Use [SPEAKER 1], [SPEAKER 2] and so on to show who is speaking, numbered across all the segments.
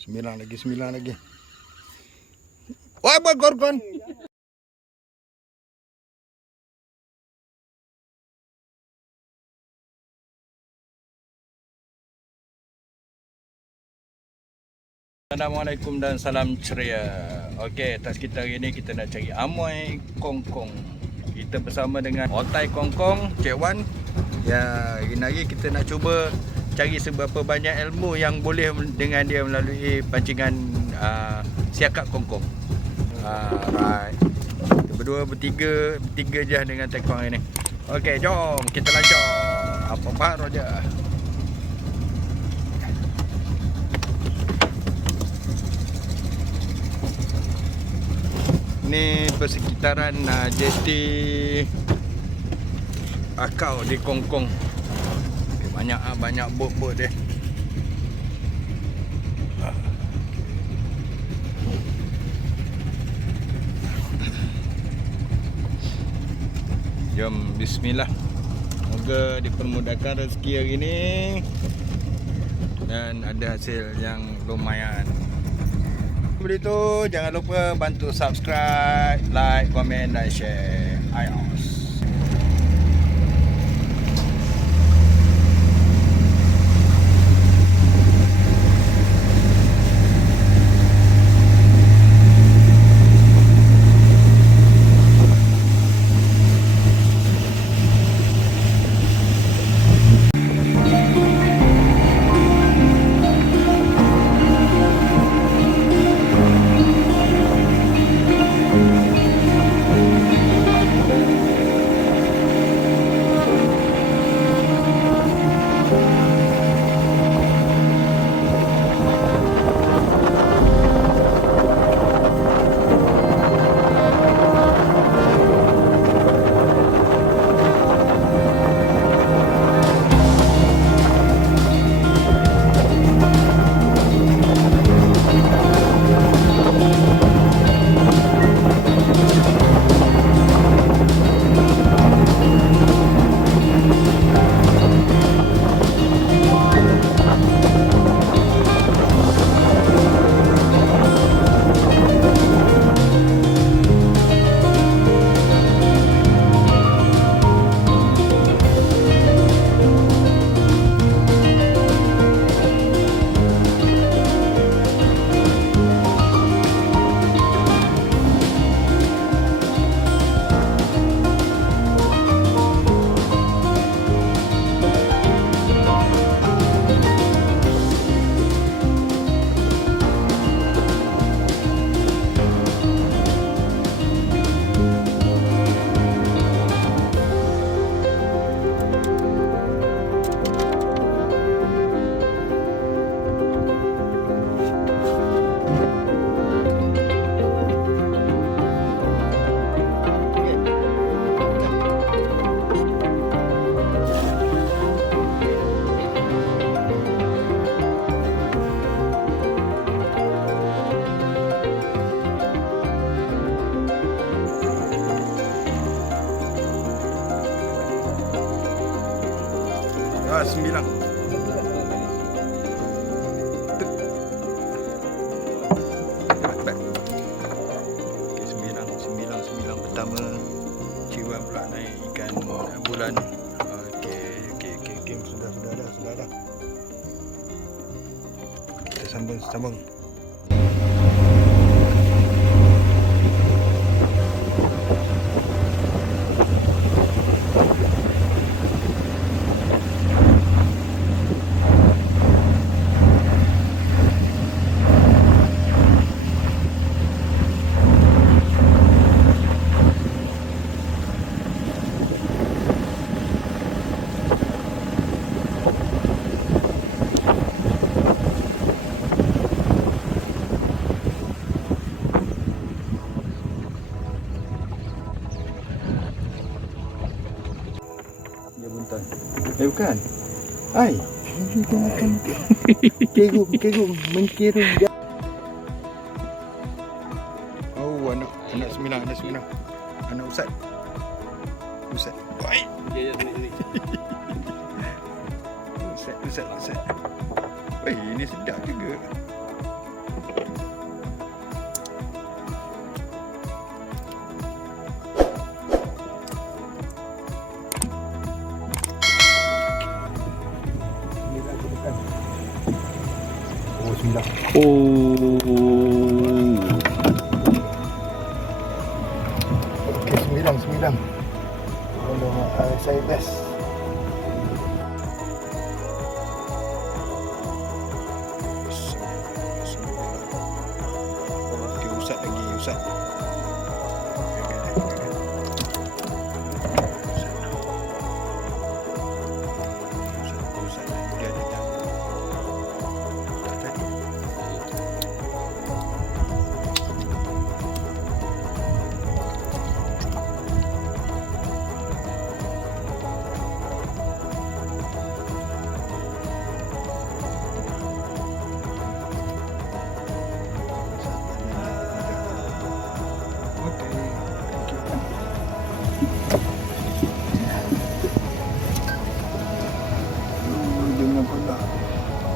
[SPEAKER 1] Sembilan lagi, sembilan lagi. Wah, buat gorgon. Assalamualaikum dan salam ceria. Okey, atas kita hari ni kita nak cari amoy kongkong. Kita bersama dengan Otai Kongkong, Cik Wan. Ya, hari ni kita nak cuba cari seberapa banyak ilmu yang boleh dengan dia melalui pancingan uh, siakap kongkong. Uh, right. Kita berdua bertiga, bertiga je dengan tekong ini. Okey, jom kita lancar. Apa baru je. Ni persekitaran uh, jeti Akau di Kongkong. Okay, banyak ah banyak bot-bot dia. Jom bismillah. Semoga dipermudahkan rezeki hari ni dan ada hasil yang lumayan. Sebelum itu jangan lupa bantu subscribe, like, komen dan share. Ayos. Sambung, sambung. kan. Ay, hindi ko matangka. Kego, kego, mangkirog sembilan.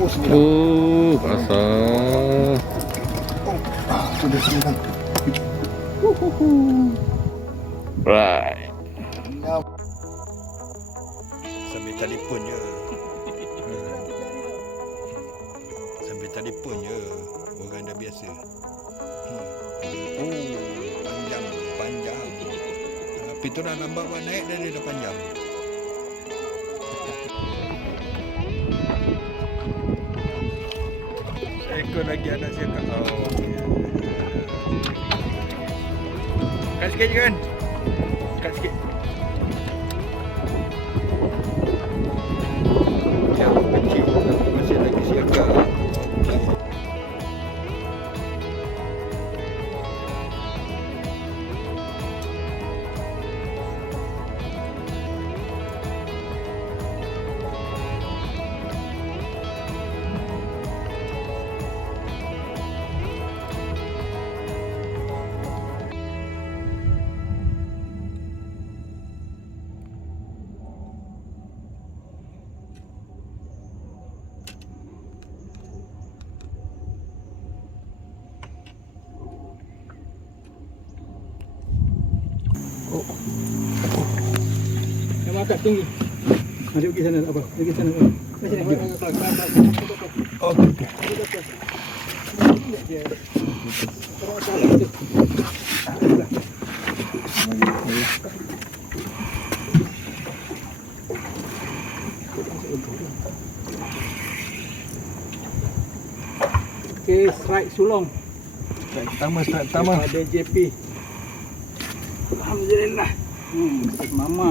[SPEAKER 2] Oh, sembilan.
[SPEAKER 3] Oh, basah.
[SPEAKER 2] Ah, tu dia sembilan.
[SPEAKER 3] Right.
[SPEAKER 1] Sambil telefon je. Sambil telefon je. Orang dah biasa. Hmm. Oh, panjang, panjang. Tapi tu dah nampak buat naik dah dia dah panjang. Ekor lagi anak saya kat oh. Kat sikit je kan? Kat sikit. Yang kecil
[SPEAKER 4] Tinggi. Mari pergi sana apa? Pergi sana. Apa? Pergi sini.
[SPEAKER 2] Oh,
[SPEAKER 4] Okey, strike sulong
[SPEAKER 2] strike pertama, strike pertama.
[SPEAKER 4] pada JP. Alhamdulillah. Hmm, mama.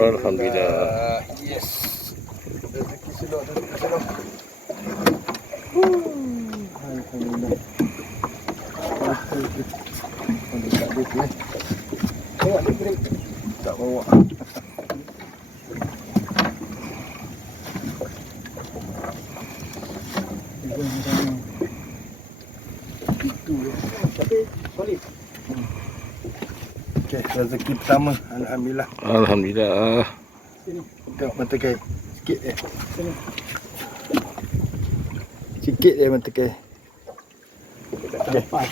[SPEAKER 3] Alhamdulillah.
[SPEAKER 2] Yes. Rezeki selok, rezeki selok. Alhamdulillah. Okey, okey. Oh, dekat dia tu eh. Bawa dia break. Tak bawa. Itu dia.
[SPEAKER 4] Tapi solid.
[SPEAKER 2] Okey, rezeki pertama. Alhamdulillah.
[SPEAKER 3] Alhamdulillah.
[SPEAKER 2] Tengok mata kai. Sikit eh.
[SPEAKER 4] Sini.
[SPEAKER 2] Sikit eh mata kai.
[SPEAKER 4] Lepas.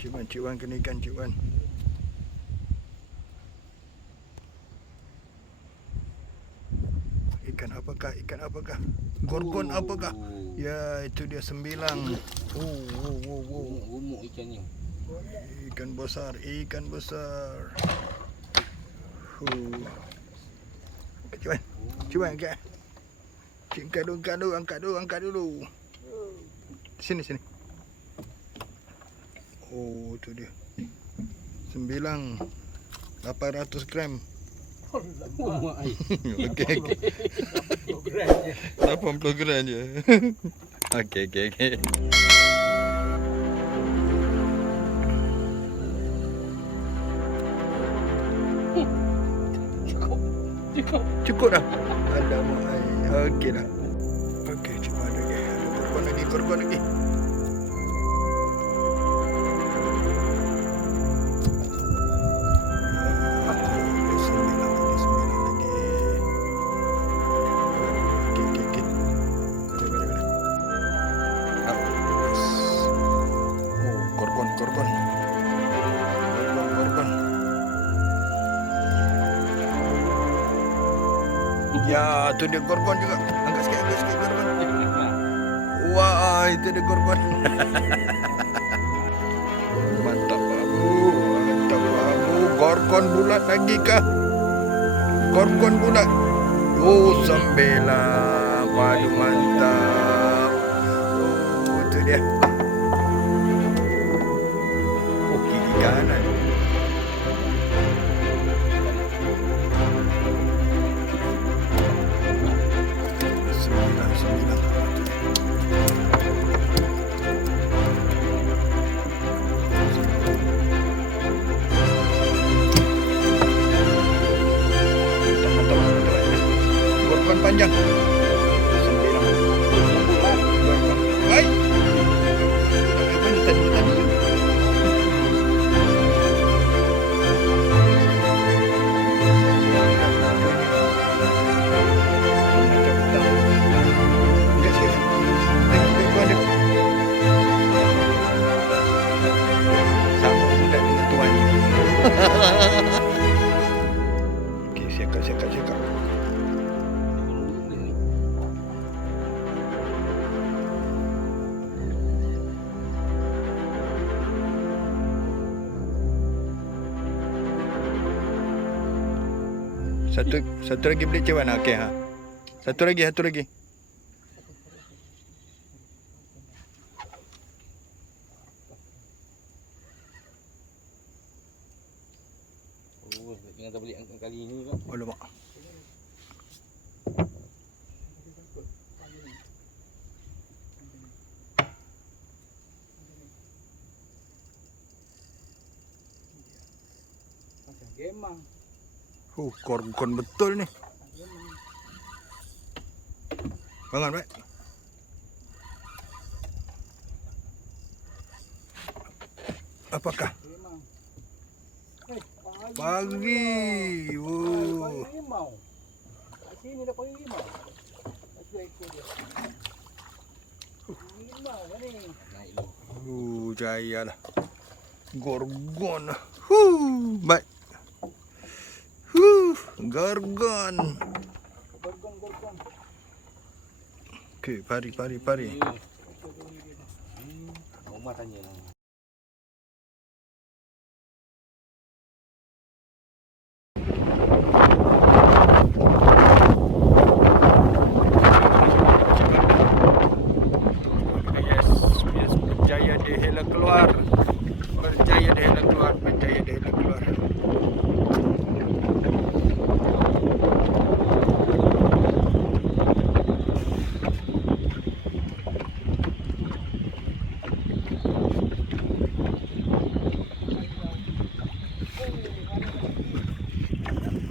[SPEAKER 1] Cik Wan, Cik Wan kena ikan Cik Wan. Ikan apakah? Ikan apakah? Gorgon apakah? Ya, itu dia sembilang. Oh, oh, oh, oh.
[SPEAKER 5] Umuk ikannya.
[SPEAKER 1] Ikan besar, ikan besar. Huh. Wan, Cik Wan angkat. Angkat dulu, angkat dulu, angkat dulu, angkat dulu. Sini, sini. Oh, tu dia. Sembilang. 800 gram. Okey okey. 80 gram je. Okey okey okey.
[SPEAKER 4] Cukup.
[SPEAKER 1] Cukup dah. Alamak. ai. Okey dah. Okey, cuba ada lagi. Ada korban lagi, korban lagi. Ya, tu dia korban juga. Angkat sikit, angkat sikit korban. Wah, itu dia korban. Mantap babu, mantap babu. Korban bulat lagi kah? Korban bulat. Oh, sembela. Padu mantap. Oh, itu dia. Oh, gigi kanan. Satu lagi beli cewan okey ha. Satu lagi, satu lagi.
[SPEAKER 3] Oh, jangan tak beli angkat kali ni kau.
[SPEAKER 1] Alamak.
[SPEAKER 4] Macam gemang.
[SPEAKER 1] Huh, korban betul ni. Bangun, baik. Apakah?
[SPEAKER 4] Pagi.
[SPEAKER 1] Oh.
[SPEAKER 4] Sini dah pagi limau. Kan ni.
[SPEAKER 1] Uh, jaya lah. Gorgon. Huh, baik. Huh, gorgon.
[SPEAKER 4] Gorgong-gorgong.
[SPEAKER 1] Okey, pari, pari, pari.
[SPEAKER 3] Hmm. Rumah tanya.
[SPEAKER 1] Yes, yes, berjaya dihela keluar. Berjaya dihela keluar, berjaya dihela keluar.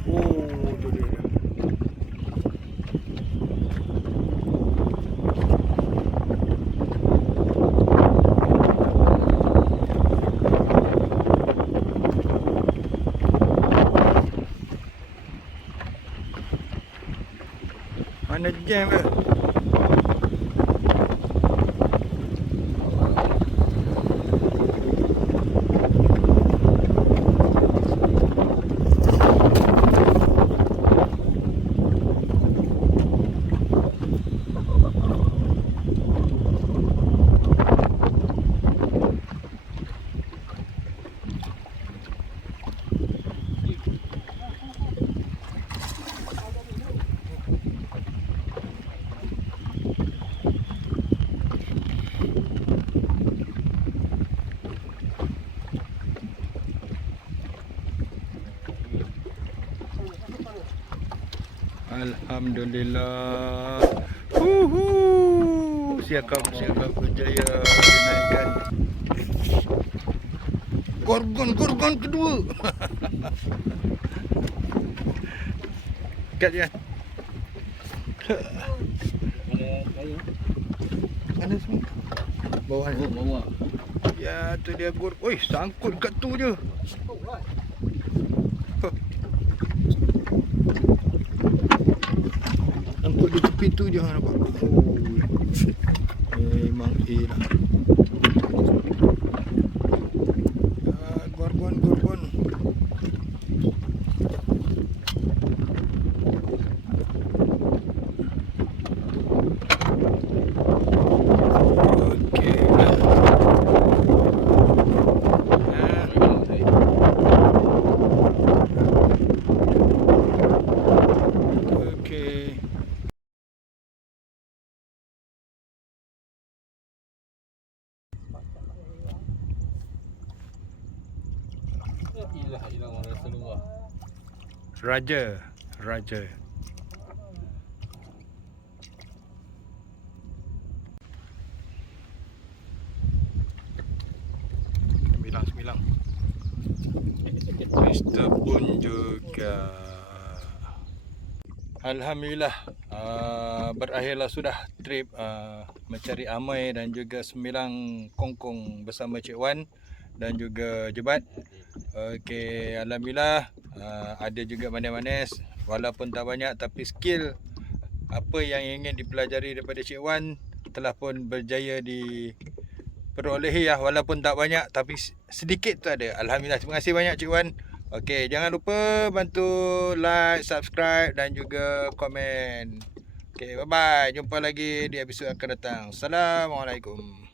[SPEAKER 1] Oh, tu dia. Mana Alhamdulillah. Huhu. Siakap siakap berjaya dinaikkan. Gorgon gorgon kedua. Kat dia.
[SPEAKER 3] Mana
[SPEAKER 1] semua? Bawah ni.
[SPEAKER 3] Oh, bawa.
[SPEAKER 1] Ya, tu dia gor. Oi, sangkut kat tu je. Tepi tu je nampak. Oh. Memang A lah. Ah, gorgon, gorgon. Okey. Ah, okey.
[SPEAKER 3] Ilah ilah orang rasa luar.
[SPEAKER 1] Raja, raja. Sembilan, sembilan. Mister pun juga. Alhamdulillah uh, berakhirlah sudah trip uh, mencari Amai dan juga sembilang kongkong bersama Cik Wan dan juga Jebat. Okey, alhamdulillah uh, ada juga manis-manis walaupun tak banyak tapi skill apa yang ingin dipelajari daripada Cik Wan telah pun berjaya di perolehi ya walaupun tak banyak tapi sedikit tu ada. Alhamdulillah. Terima kasih banyak Cik Wan. Okey, jangan lupa bantu like, subscribe dan juga komen. Okey, bye bye. Jumpa lagi di episod akan datang. Assalamualaikum.